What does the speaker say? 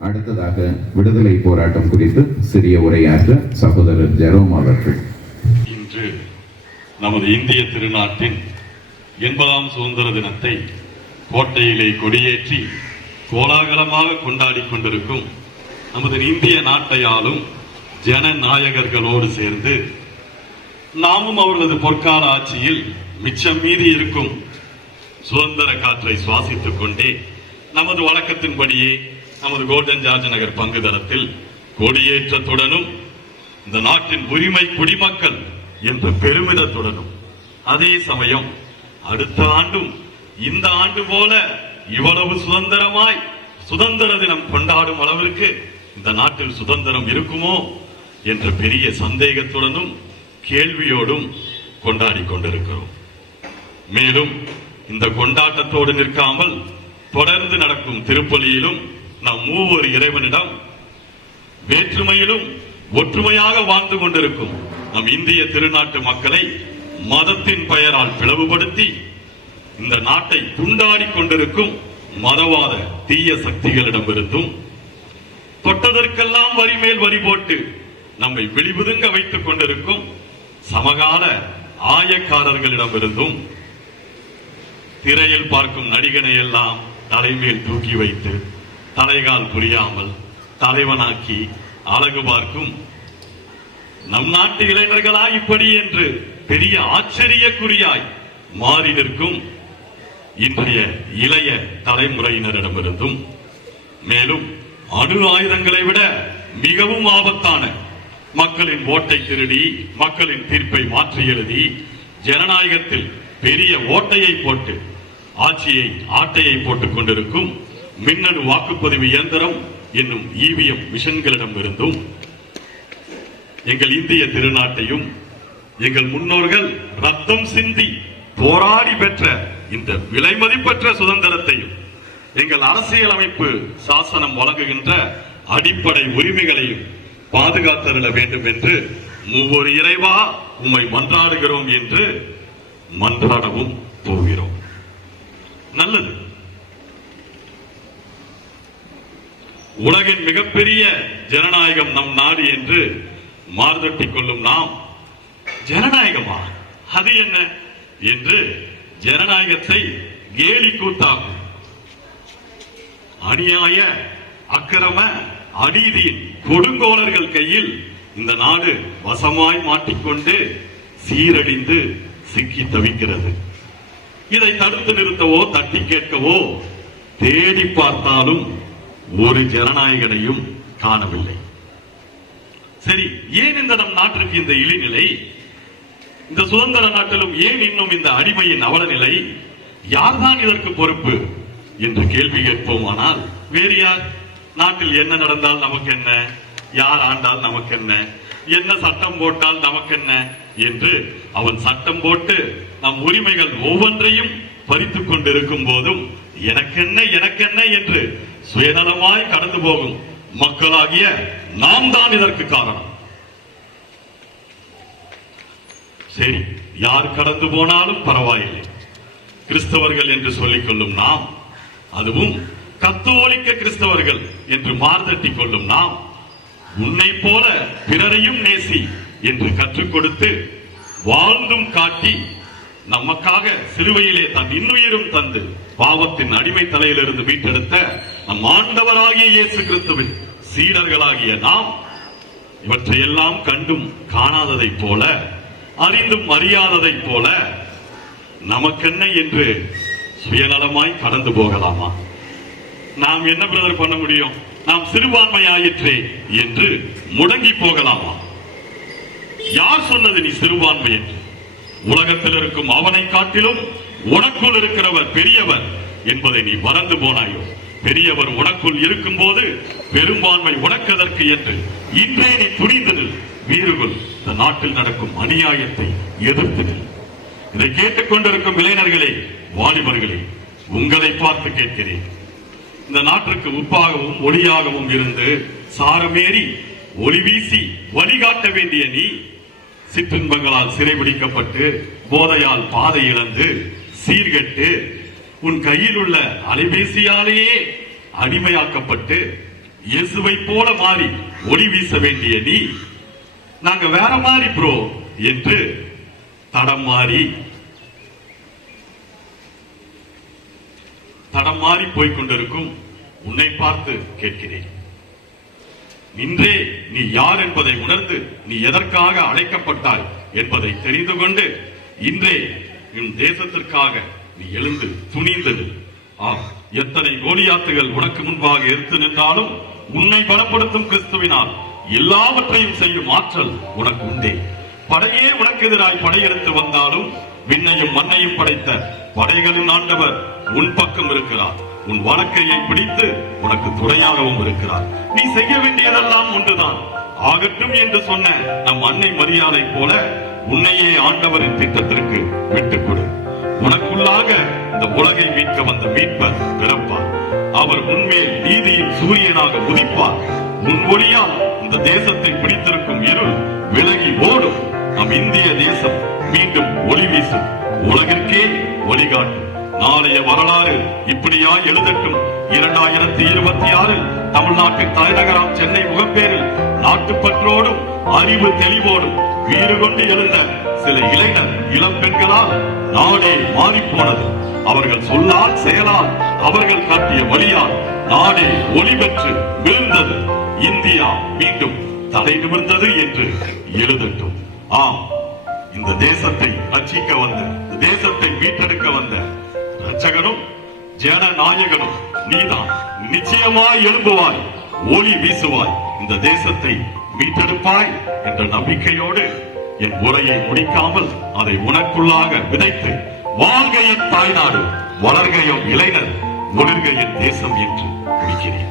அடுத்ததாக விடுதலை போராட்டம் குறித்து சிறிய உரையாற்ற சகோதரர் ஜெரோம் அவர்கள். இன்று நமது இந்திய திருநாட்டின் 80ஆம் சுதந்திர தினத்தை கோட்டையிலே கொடியேற்றி கோலாகலமாக கொண்டாடி கொண்டிருக்கும் நமது இந்திய நாட்டை ஆளும் ஜனநாயகர்களோடு சேர்ந்து நாமும் அவர்களது பொற்கால ஆட்சியில் மிச்சம் மீதி இருக்கும் சுதந்திர காற்றை சுவாசித்துக் கொண்டே நமது வழக்கத்தின்படியே நமது கோல்டன் ஜார்ஜ் நகர் பங்கு தளத்தில் கொடியேற்றத்துடனும் இந்த நாட்டின் உரிமை குடிமக்கள் என்ற பெருமிதத்துடனும் அதே சமயம் அடுத்த ஆண்டும் இந்த ஆண்டு போல இவ்வளவு சுதந்திரமாய் சுதந்திர தினம் கொண்டாடும் அளவிற்கு இந்த நாட்டில் சுதந்திரம் இருக்குமோ என்ற பெரிய சந்தேகத்துடனும் கேள்வியோடும் கொண்டாடி கொண்டிருக்கிறோம். மேலும் இந்த கொண்டாட்டத்தோடு நிற்காமல் தொடர்ந்து நடக்கும் திருப்பலியிலும் நாம் மூவர் இறைவனிடம் வேற்றுமையிலும் ஒற்றுமையாக வாழ்ந்து கொண்டிருக்கும் நம் இந்திய திருநாட்டு மக்களை மதத்தின் பெயரால் பிளவுபடுத்தி இந்த நாட்டை துண்டாடி கொண்டிருக்கும் மதவாத தீய சக்திகளிடமிருந்தும் தொட்டதற்கெல்லாம் வரி மேல் வரி போட்டு நம்மை விழிபுதுங்க வைத்துக் கொண்டிருக்கும் சமகால ஆயக்காரர்களிடமிருந்தும் திரையில் பார்க்கும் நடிகனை எல்லாம் தலைமேல் தூக்கி வைத்து தலைகால் புரியாமல் தலைவனாக்கி அழகு பார்க்கும் நம் நாட்டு இளைஞர்களா இப்படி என்று பெரிய ஆச்சரியக்குறியாய் மாறி நிற்கும் இன்றைய இளைய தலைமுறையினரிடமிருந்தும் மேலும் அணு ஆயுதங்களை விட மிகவும் ஆபத்தான மக்களின் ஓட்டை திருடி மக்களின் தீர்ப்பை மாற்றி எழுதி ஜனநாயகத்தில் பெரிய ஓட்டையை போட்டு ஆட்டையை போட்டுக் கொண்டிருக்கும் மின்னணு வாக்குப்பதிவு இயந்திரம் என்னும் இவிஎம் மிஷன்களிடம் இருந்தும் எங்கள் இந்திய திருநாட்டையும் எங்கள் முன்னோர்கள் ரத்தம் சிந்தி போராடி பெற்ற இந்த விலை மதிப்பற்ற சுதந்திரத்தையும் எங்கள் அரசியலமைப்பு சாசனம் வழங்குகின்ற அடிப்படை உரிமைகளையும் பாதுகாத்தருள வேண்டும் என்று மூவர் இறைவா உம்மை மன்றாடுகிறோம் என்று மன்றாடவும் போகிறோம். நல்லது. உலகின் மிகப்பெரிய ஜனநாயகம் நம் நாடு என்று மார்தட்டிக் கொள்ளும் நாம் ஜனநாயகமா அது என்ன என்று ஜனநாயகத்தை கேலி கூத்தாகும் அநியாய அக்கிரம அநீதியின் கொடுங்கோலர்கள் கையில் இந்த நாடு வசமாய் மாட்டிக்கொண்டு சீரடிந்து சிக்கி தவிக்கிறது. இதை தடுத்து நிறுத்தவோ தட்டி கேட்கவோ தேடி பார்த்தாலும் ஒரு ஜனநாயகனையும் காணவில்லை. சரி, ஏன் இந்த நம் நாட்டிற்கு இந்த இழிநிலை? இந்த சுதந்திர நாட்டிலும் ஏன் இன்னும் இந்த அடிமையின் அவலநிலை? யார்தான் இதற்கு பொறுப்பு என்று கேள்வி கேட்போமானால் வேறு யார்? நாட்டில் என்ன நடந்தால் நமக்கு என்ன, யார் ஆண்டால் நமக்கு என்ன, என்ன சட்டம் போட்டால் நமக்கு என்ன என்று அவன் சட்டம் போட்டு நம் உரிமைகள் ஒவ்வொன்றையும் பறித்துக் கொண்டிருக்கும் போதும் எனக்கென்ன என்று சுயநலமாய் கடந்து போகும் மக்களாகிய நாம் தான் இதற்கு காரணம். சரி, யார் கடந்து போனாலும் பரவாயில்லை. கிறிஸ்தவர்கள் என்று சொல்லிக் கொள்ளும் நாம், அதுவும் கத்தோலிக்க கிறிஸ்தவர்கள் என்று மார்தட்டிக் கொள்ளும் நாம், உன்னை போல பிறரையும் நேசி என்று கற்றுக் கொடுத்து வாழ்ந்தும் காட்டி நமக்காக சிலுவையிலே தன் இன்னுயிரும் தந்து பாவத்தின் அடிமை தலையிலிருந்து மீட்டெடுத்த நம் ஆண்டவராகிய இயேசு கிறிஸ்துவின் சீடர்களாகிய நாம் இவற்றையெல்லாம் கண்டும் காணாததை போல, அறிந்தும் அறியாததை போல நமக்கென்ன என்று சுயநலமாய் கடந்து போகலாமா? நாம் என்ன பிரதர் பண்ண முடியும், நாம் சிறுபான்மை ஆயிற்றே என்று முடங்கி போகலாமா? யார் சொன்னது நீ சிறுபான்மை என்று? உலகத்தில் இருக்கும் அவனை காட்டிலும் உனக்குள் இருக்கிறவர் பெரியவர் என்பதை நீ மறந்து போனாயோ? பெரியவர் உனக்குள் இருக்கும் போது பெரும்பான்மை உனக்கதற்கு என்று இன்றே நீ துணிந்து வீறுகள் இந்த நாட்டில் நடக்கும் அநியாயத்தை எதிர்த்து. இதை கேட்டுக் கொண்டிருக்கும் இளைஞர்களே, வாலிபர்களே, உங்களை பார்த்து கேட்கிறேன். இந்த நாட்டிற்கு உப்பாகவும் ஒளியாகவும் இருந்து சாரமேறி ஒளி வீசி வழிகாட்ட வேண்டிய நீ சிற்றின்பங்களால் சிறைபிடிக்கப்பட்டு போதையால் பாதை இழந்து சீர்கெட்டு உன் கையில் உள்ள அலைபேசியாலேயே அடிமையாக்கப்பட்டு இயேசுவை போல மாறி ஒளி வீச வேண்டிய நீ நாங்க வேற மாதிரி ப்ரோ என்று தடம் மாறி போய்கொண்டிருக்கும் உன்னை பார்த்து கேட்கிறேன். இன்றே நீ யார் என்பதை உணர்ந்து நீ எதற்காக அழைக்கப்பட்டாய் என்பதை தெரிந்து கொண்டு இன்றே உன் தேசத்திற்காக நீ எழுந்து துணிந்தது. எத்தனை கோலியாத்துகள் உனக்கு முன்பாக எடுத்து நின்றாலும் உன்னை பலப்படுத்தும் கிறிஸ்துவினால் எல்லாவற்றையும் செய்யும் ஆற்றல் உனக்கு உண்டே. படையே உனக்கு எதிராய் படையெடுத்து வந்தாலும் விண்ணையும் மண்ணையும் படைத்த படைகளின் ஆண்டவர் உன் பக்கம் இருக்கிறார். உன் வாழ்க்கையை பிடித்து உனக்கு துணையாகவும் இருக்கிறார். நீ செய்ய வேண்டியதெல்லாம் ஒன்றுதான். ஆகட்டும் என்று சொன்ன நம் அன்னை மரியாதை போல உன்னையே ஆண்டவரின் திட்டத்திற்கு விட்டுக் கொடு. உனக்குள்ளாக இந்த உலகை மீட்க வந்த மீட்பர் பிறப்பார். அவர் உன்மேல் நீதியின் சூரியனாக உதிப்பார். உன் ஒளியால் இந்த தேசத்தை பிடித்திருக்கும் இருள் விலகி ஓடும். நம் இந்திய தேசம் மீண்டும் ஒளி வீசும், உலகிற்கே வழிகாட்டும். நாளைய வரலாறு இப்படியா எழுதட்டும். 2026 தமிழ்நாட்டின் தலைநகரம் சென்னை முகப்பேரில் நாட்டுப்பற்றோடும் அறிவு தெளிவோடும் வீடு கொண்டு எழுந்த சில இளைஞர் இளம் பெண்களால் நாடே மாறிப்போனது. அவர்கள் சொல்லால் செயலால் அவர்கள் காட்டிய வழியால் நாடே ஒளி பெற்று விழுந்தது. இந்தியா மீண்டும் தலை நிமிர்ந்தது என்று எழுதட்டும். ஆம், இந்த தேசத்தை ரட்சிக்க வந்த, தேசத்தை மீட்டெடுக்க வந்த ரட்சகனும் ஜனநாயகனும் நீதான். நிச்சயமாய் எழும்புவாய், ஒளி வீசுவாய், இந்த தேசத்தை மீட்டெடுப்பாய் என்ற நம்பிக்கையோடு என் உரையை முடிக்காமல் அதை உனக்குள்ளாக விதைத்து, வாழ்க என் தாய்நாடு, வளர்க என் இளைஞர், ஒளிர்க என் தேசம் என்று முடிக்கிறேன்.